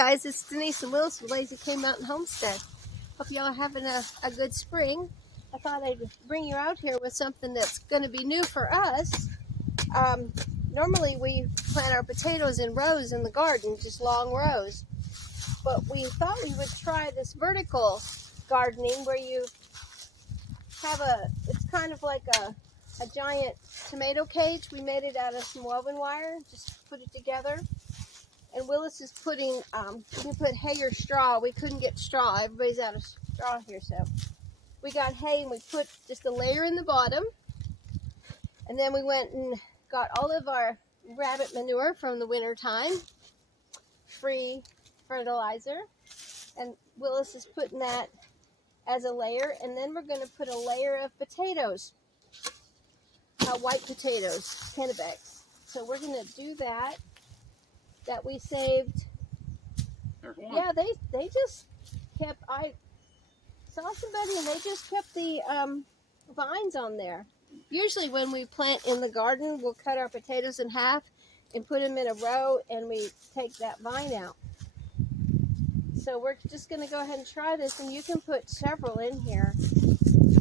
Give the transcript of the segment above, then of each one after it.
guys, it's Denise and Willis with Lazy K Mountain Homestead. Hope y'all are having a good spring. I thought I'd bring you out here with something that's going to be new for us. Normally we plant our potatoes in rows in the garden, just long rows. But we thought we would try this vertical gardening where you have it's kind of like a giant tomato cage. We made it out of some woven wire, just put it together. And Willis is putting, we can put hay or straw. We couldn't get straw. Everybody's out of straw here, so we got hay and we put just a layer in the bottom. And then we went and got all of our rabbit manure from the winter time, free fertilizer. And Willis is putting that as a layer. And then we're going to put a layer of potatoes, white potatoes, Kennebec. So we're going to do that. That we saved. Yeah, they just kept, I saw somebody and they just kept the vines on there. Usually when we plant in the garden, we'll cut our potatoes in half and put them in a row and we take that vine out. So we're just going to go ahead and try this, and you can put several in here.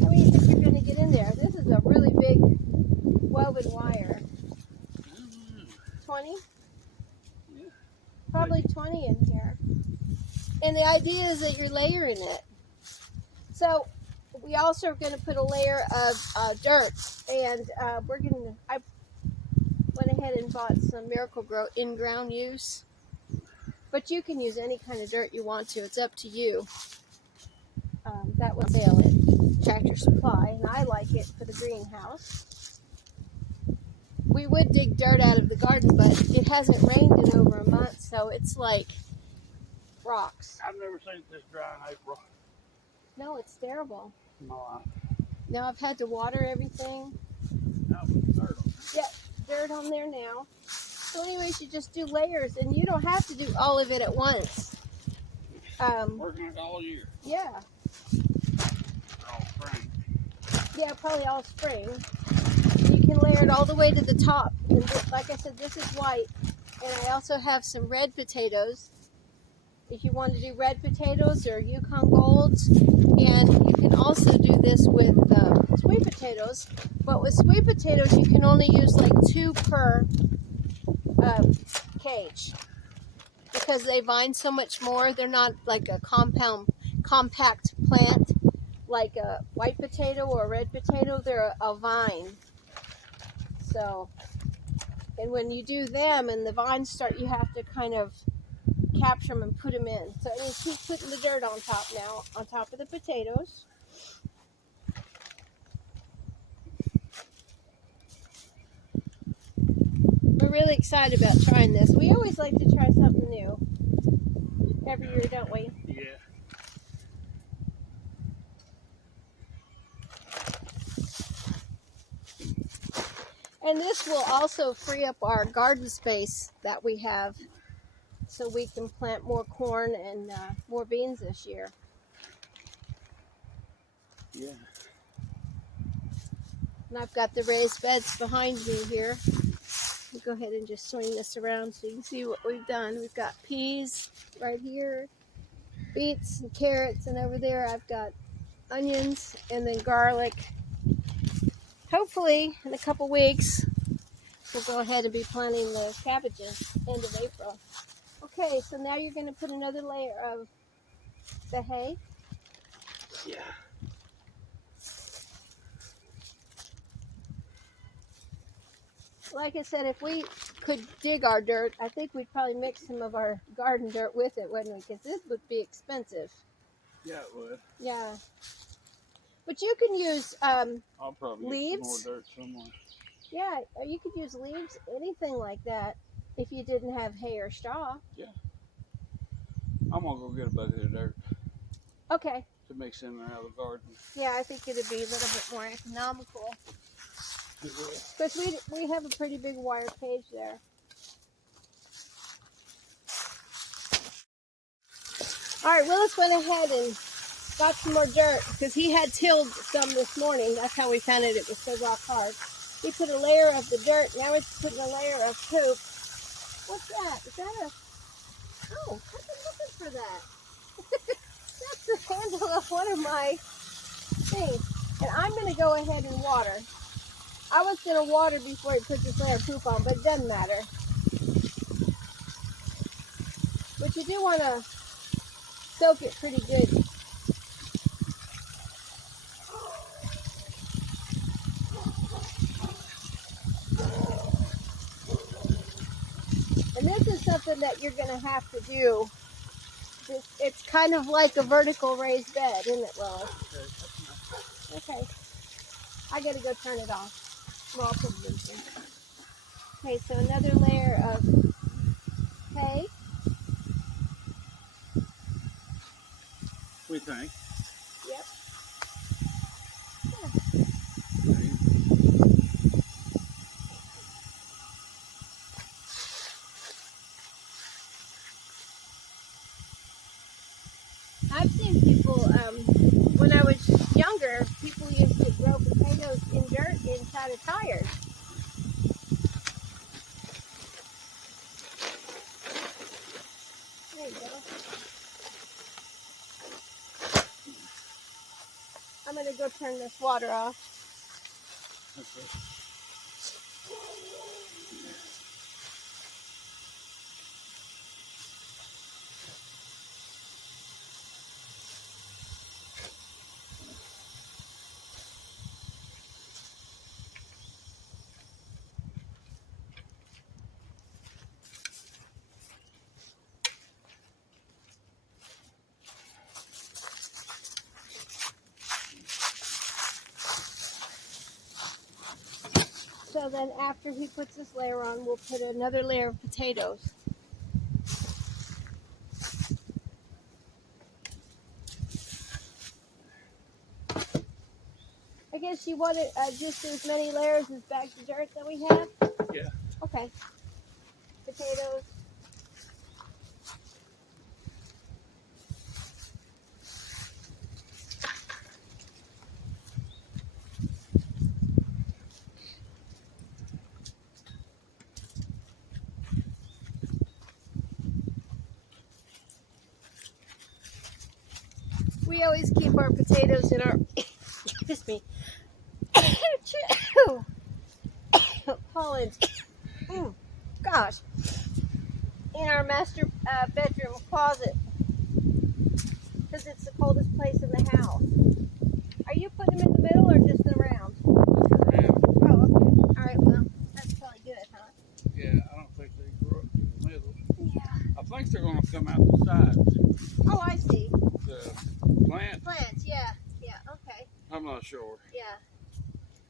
How many do you think you're going to get in there? This is a really big woven wire. 20? Probably 20 in here. And the idea is that you're layering it. So we also are going to put a layer of dirt. And I went ahead and bought some Miracle-Gro in-ground use. But you can use any kind of dirt you want to. It's up to you. That will sell at Tractor Supply. And I like it for the greenhouse. We would dig dirt out of the garden, but it hasn't rained in over a month, so it's like rocks. I've never seen this dry in April. No, it's terrible. No, Now I've had to water everything. dirt on. Yeah, dirt on there now. So anyways, you just do layers, and you don't have to do all of it at once. Working it all year. Yeah. All spring. Yeah, probably all spring. You can layer it all the way to the top. And like I said, this is white. And I also have some red potatoes. If you want to do red potatoes or Yukon Golds. And you can also do this with sweet potatoes. But with sweet potatoes, you can only use like 2 per cage. Because they vine so much more. They're not like a compact plant like a white potato or a red potato. They're a vine. So, and when you do them and the vines start, you have to kind of capture them and put them in. So you keep putting the dirt on top now, on top of the potatoes. We're really excited about trying this. We always like to try something new every year, don't we? Yeah. And this will also free up our garden space that we have, so we can plant more corn and more beans this year. Yeah. And I've got the raised beds behind me here. I'll go ahead and just swing this around so you can see what we've done. We've got peas right here, beets and carrots, and over there I've got onions and then garlic. Hopefully, in a couple weeks, we'll go ahead and be planting the cabbages end of April. Okay, so now you're going to put another layer of the hay. Yeah. Like I said, if we could dig our dirt, I think we'd probably mix some of our garden dirt with it, wouldn't we? Because this would be expensive. Yeah, it would. Yeah. But you can use I'll probably leaves. get some more dirt somewhere. Yeah, or you could use leaves, anything like that, if you didn't have hay or straw. Yeah. I'm going to go get a bucket of dirt Okay. to mix in and out of the garden. Yeah, I think it'd be a little bit more economical. Because we have a pretty big wire cage there. All right, Willis went ahead and got some more dirt because he had tilled some this morning. That's how we found it. It was so rock hard. He put a layer of the dirt. Now he's putting a layer of poop. What's that? Is that a... Oh, what does it look one of my things. And I'm going to go ahead and water. I was going to water before he put this layer of poop on, but it doesn't matter. But you do want to soak it pretty good. And this is something that you're going to have to do. It's kind of like a vertical raised bed, isn't it, Willis? Okay. I got to go turn it off. Well, I'll put it in here. Okay, so another layer of hay. We think. Yep. I've seen people, when I was younger, people used to grow potatoes in dirt inside of tires. There you go. I'm going to go turn this water off. Okay. So then after he puts this layer on, we'll put another layer of potatoes. I guess you want it just as many layers as bags of dirt that we have? Yeah. Okay. Potatoes. We always keep our potatoes in our, excuse me, Holland, gosh, in our master bedroom closet, because it's the coldest place in the house. Are you putting them in the middle or just around? Oh, okay. All right, well, that's probably good, huh? Yeah, I don't think they grow up in the middle. Yeah. I think they're going to come out the sides. Oh, I see. The plant, Plants, yeah. Yeah, okay. I'm not sure. Yeah.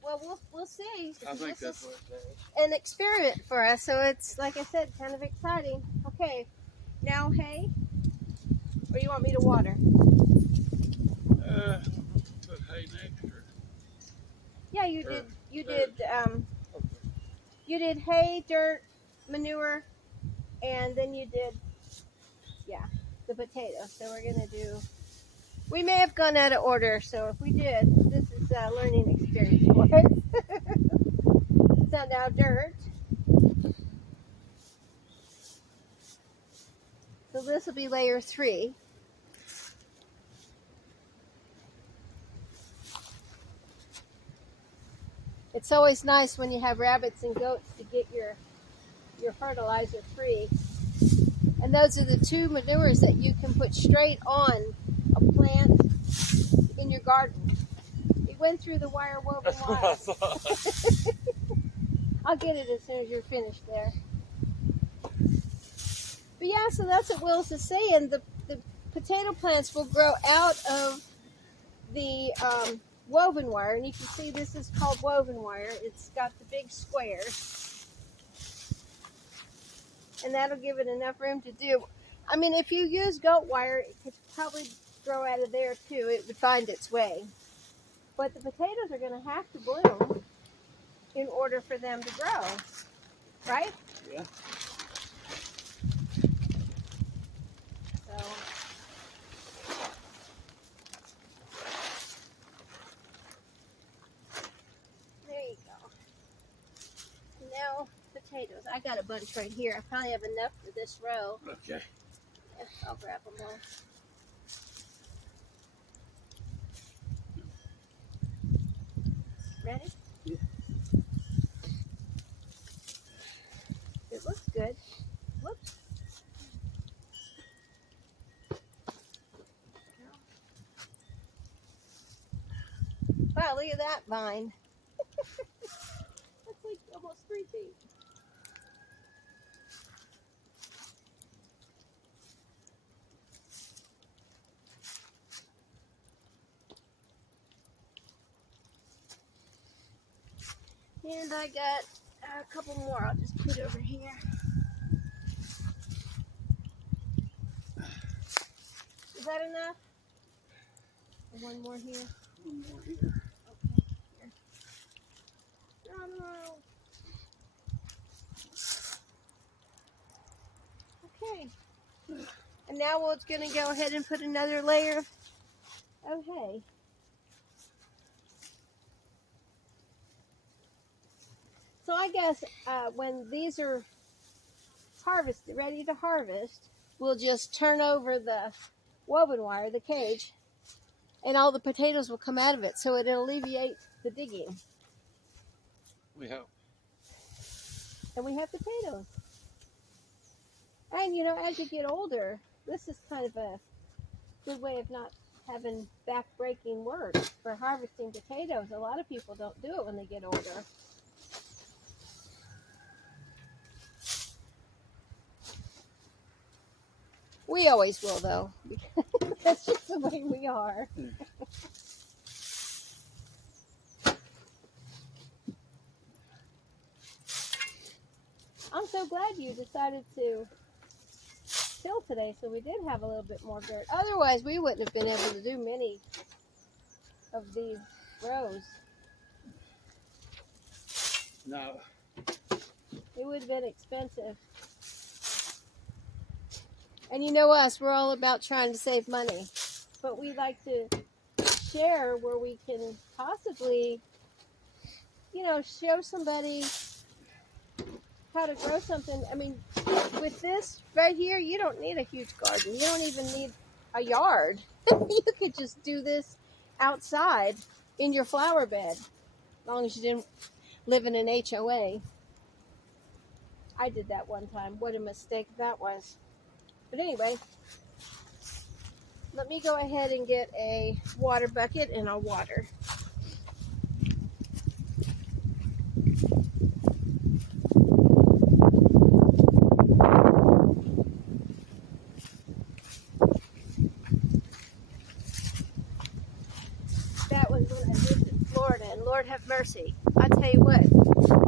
Well, we'll see. I think This that's is what it does. an experiment for us, so it's, like I said, kind of exciting. Okay, now hay? Or you want me to water? Put hay next or? Yeah, you Or did. You dirt. did. Okay. You did hay, dirt, manure, and then you did, yeah, the potato. So we're gonna do. We may have gone out of order, so if we did, this is a learning experience for us. So now dirt. So this will be layer 3. It's always nice when you have rabbits and goats to get your fertilizer free. And those are the 2 manures that you can put straight on a plant in your garden. It went through the wire woven That's what I wire. thought. I'll get it as soon as you're finished there. But yeah, so that's what Willis is saying. The potato plants will grow out of the woven wire. And you can see this is called woven wire. It's got the big squares. And that'll give it enough room to do. I mean, if you use goat wire, it could probably grow out of there too. It would find its way. But the potatoes are going to have to bloom in order for them to grow, right? Yeah. So, there you go. Now, potatoes. I got a bunch right here. I probably have enough for this row. Okay. Yeah, I'll grab them all. Ready? Yeah. It looks good. Whoops. Wow, look at that vine. That's like almost 3 feet. And I got a couple more. I'll just put over here. Is that enough? Or one more here? One more here. Okay, here. Drum roll. Okay. And now we're going to go ahead and put another layer of hay. So I guess when these are harvested, ready to harvest, we'll just turn over the woven wire, the cage, and all the potatoes will come out of it, so it'll alleviate the digging. We hope. And we have potatoes. And you know, as you get older, this is kind of a good way of not having back-breaking work for harvesting potatoes. A lot of people don't do it when they get older. We always will, though. That's just the way we are. I'm so glad you decided to till today, so we did have a little bit more dirt. Otherwise, we wouldn't have been able to do many of these rows. No. It would have been expensive. And you know us, we're all about trying to save money. But we like to share where we can possibly, you know, show somebody how to grow something. I mean, with this right here, you don't need a huge garden. You don't even need a yard. You could just do this outside in your flower bed, as long as you didn't live in an HOA. I did that one time. What a mistake that was. But anyway, let me go ahead and get a water bucket and I'll water. That was when I lived in Florida, and Lord have mercy. I tell you what,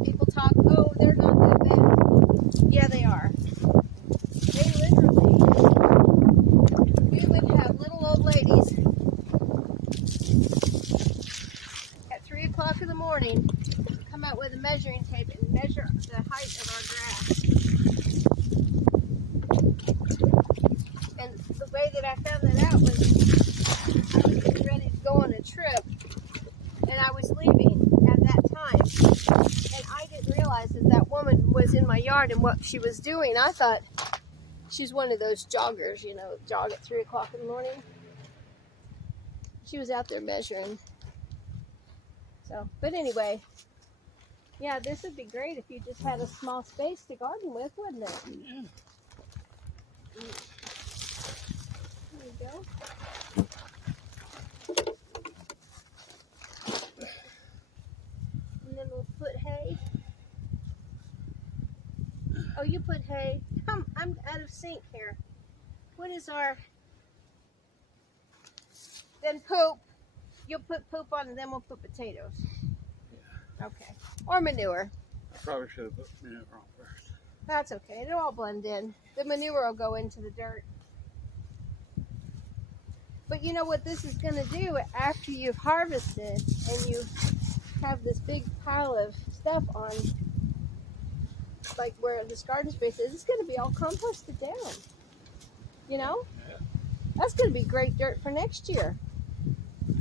people talk, oh, they're not that bad. Yeah, they are. They literally, we would have little old ladies at 3 o'clock in the morning come out with a measuring tape and measure the height of our grass. And the way that I found that out was I was getting ready to go on a trip, and I was leaving at that time, and I didn't realize that that woman was in my yard and what she was doing. I thought she's one of those joggers, you know, jog at 3 o'clock in the morning. She was out there measuring. So, but anyway, yeah, this would be great if you just had a small space to garden with, wouldn't it? Yeah. There you go. And then we'll put hay. Oh, you put hay. I'm out of sync here. What is our... Then poop. You'll put poop on and then we'll put potatoes. Yeah. Okay. Or manure. I probably should have put manure on first. That's okay. It'll all blend in. The manure will go into the dirt. But you know what this is going to do after you've harvested and you have this big pile of stuff on, like where this garden space is, it's going to be all composted down. You know? Yeah. That's going to be great dirt for next year.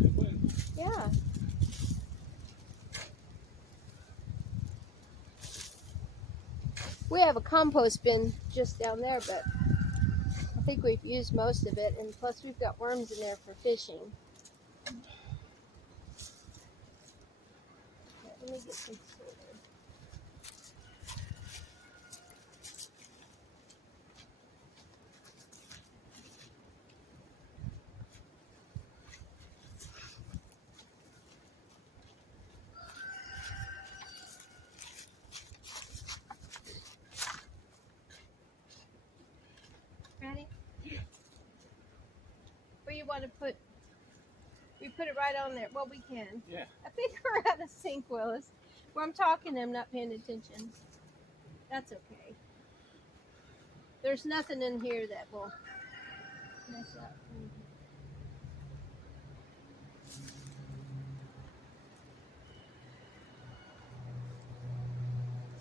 It will. Yeah. We have a compost bin just down there, but I think we've used most of it, and plus we've got worms in there for fishing. Let me get some sorted. Ready? Where you want to put? We put it right on there. Well, we can. Yeah. I think we're out of sync, Willis. Where I'm talking, I'm not paying attention. That's okay. There's nothing in here that will mess up.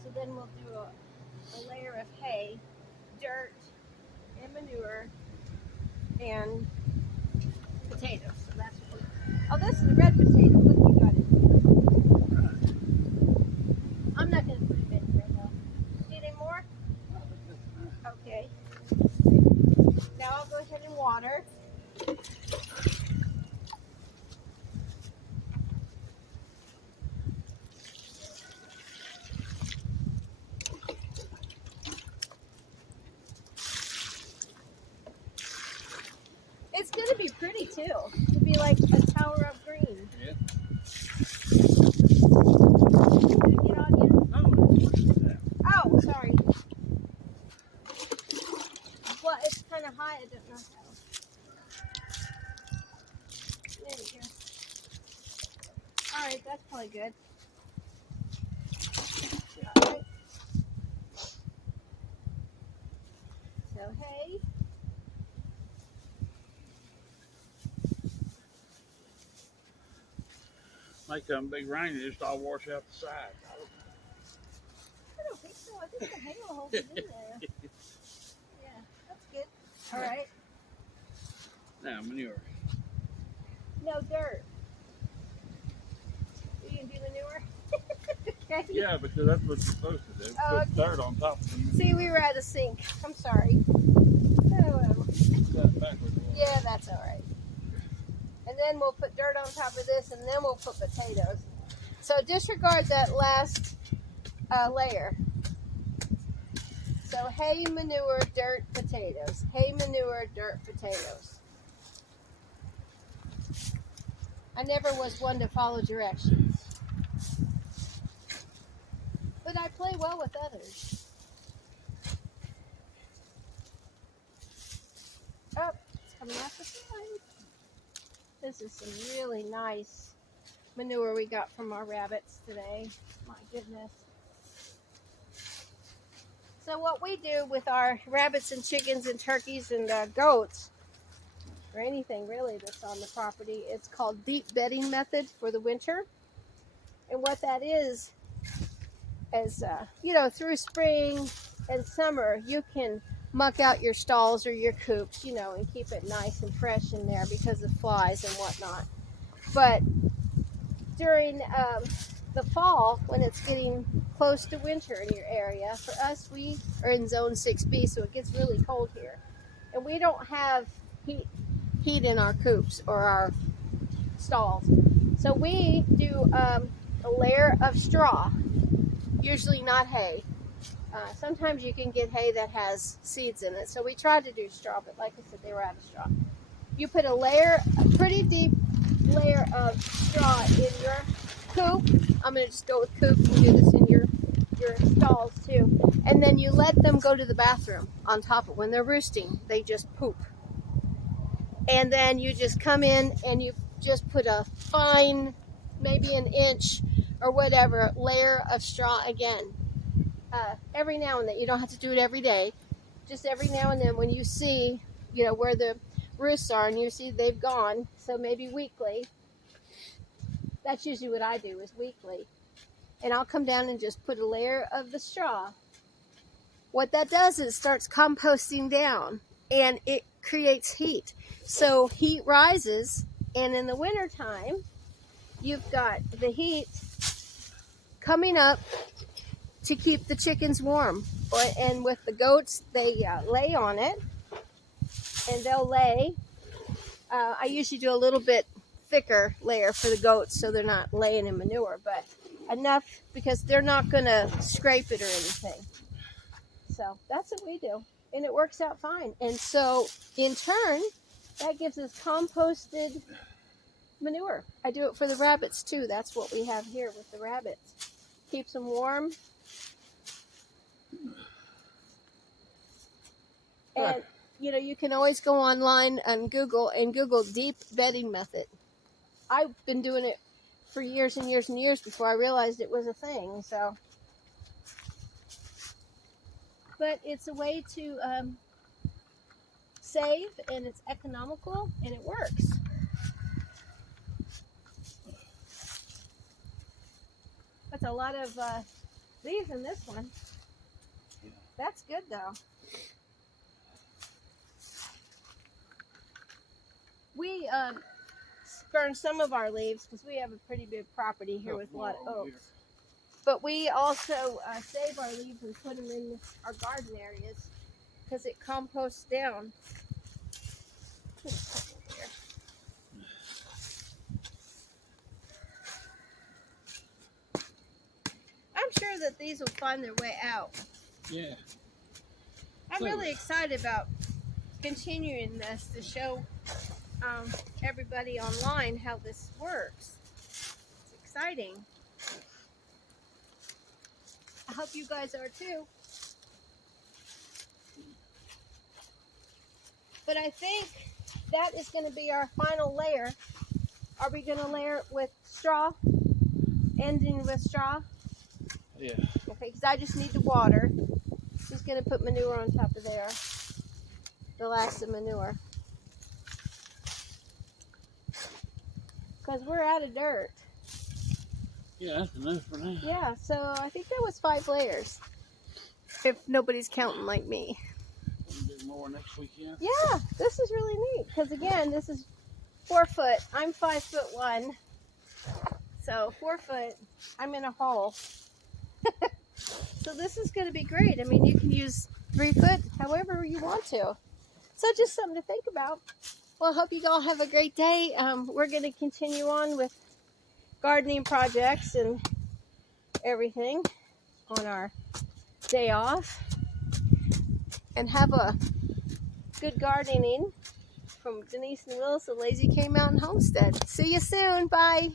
So then we'll do a layer of hay, dirt, and manure, and potatoes. So that's what oh, this is a red potato. Look, you got it. I'm not going to put it in here, though. Need any more? Okay. Now I'll go ahead and water. It's going to be pretty, too. It'll be like a tower of green. Yeah. Did it get on you? Oh, sorry. Well, it's kind of high. I don't know how. There you go. All right, that's probably good. All right. So, hay. Might come big rain and just all wash out the side. I don't think so. I think the hay will hold it in there. Yeah, that's good. All right. Now, manure. No dirt. You can do manure? Okay. Yeah, because that's what you're supposed to do. Oh, Put okay. dirt on top of them. See, we were out of sync. I'm sorry. Oh, well. Cut backwards. Yeah, that's all right. And then we'll put dirt on top of this, and then we'll put potatoes. So disregard that last layer. So hay, manure, dirt, potatoes. Hay, manure, dirt, potatoes. I never was one to follow directions. But I play well with others. Oh, it's coming off the side. This is some really nice manure we got from our rabbits today. My goodness. So what we do with our rabbits and chickens and turkeys and goats, or anything really that's on the property, it's called deep bedding method for the winter. And what that is you know, through spring and summer, you can muck out your stalls or your coops, you know, and keep it nice and fresh in there because of flies and whatnot. But during the fall, when it's getting close to winter in your area, for us, we are in zone 6B, so it gets really cold here. And we don't have heat in our coops or our stalls. So we do a layer of straw, usually not hay. Sometimes you can get hay that has seeds in it. So we tried to do straw, but like I said, they were out of straw. You put a pretty deep layer of straw in your coop. I'm going to just go with coop. You can do this in your stalls too. And then you let them go to the bathroom on top of it. When they're roosting, they just poop. And then you just come in and you just put a fine, maybe an inch or whatever, layer of straw again. Every now and then. You don't have to do it every day. Just every now and then when you see, you know, where the roosts are and you see they've gone, so maybe weekly. That's usually what I do, is weekly. And I'll come down and just put a layer of the straw. What that does is it starts composting down and it creates heat. So heat rises, and in the wintertime, you've got the heat coming up to keep the chickens warm. And with the goats, they lay on it, and they'll lay. I usually do a little bit thicker layer for the goats so they're not laying in manure, but enough because they're not going to scrape it or anything. So that's what we do. And it works out fine. And so in turn, that gives us composted manure. I do it for the rabbits too. That's what we have here with the rabbits. Keeps them warm. And you know, you can always go online and Google deep bedding method. I've been doing it for years and years and years before I realized it was a thing. So, but it's a way to save, and it's economical, and it works. That's a lot of leaves in this one. That's good though. We burn some of our leaves because we have a pretty big property here with a lot of oaks. But we also save our leaves and put them in our garden areas because it composts down. I'm sure that these will find their way out. Yeah. I'm really excited about continuing this to show everybody online how this works. It's exciting. I hope you guys are too. But I think that is going to be our final layer. Are we going to layer it with straw? Ending with straw? Yeah. Okay, because I just need the water. Just going to put manure on top of there. The last of manure. Because we're out of dirt. Yeah, that's enough for now. Yeah, so I think that was 5 layers. If nobody's counting like me. We'll do more next weekend. Yeah, this is really neat. Because again, this is 4 foot. I'm 5'1". So 4 foot, I'm in a hole. So this is going to be great. I mean, you can use 3 foot however you want to. So just something to think about. Well, I hope you all have a great day. We're going to continue on with gardening projects and everything on our day off. And have a good gardening from Denise and Willis, the Lazy K Mountain Homestead. See you soon. Bye.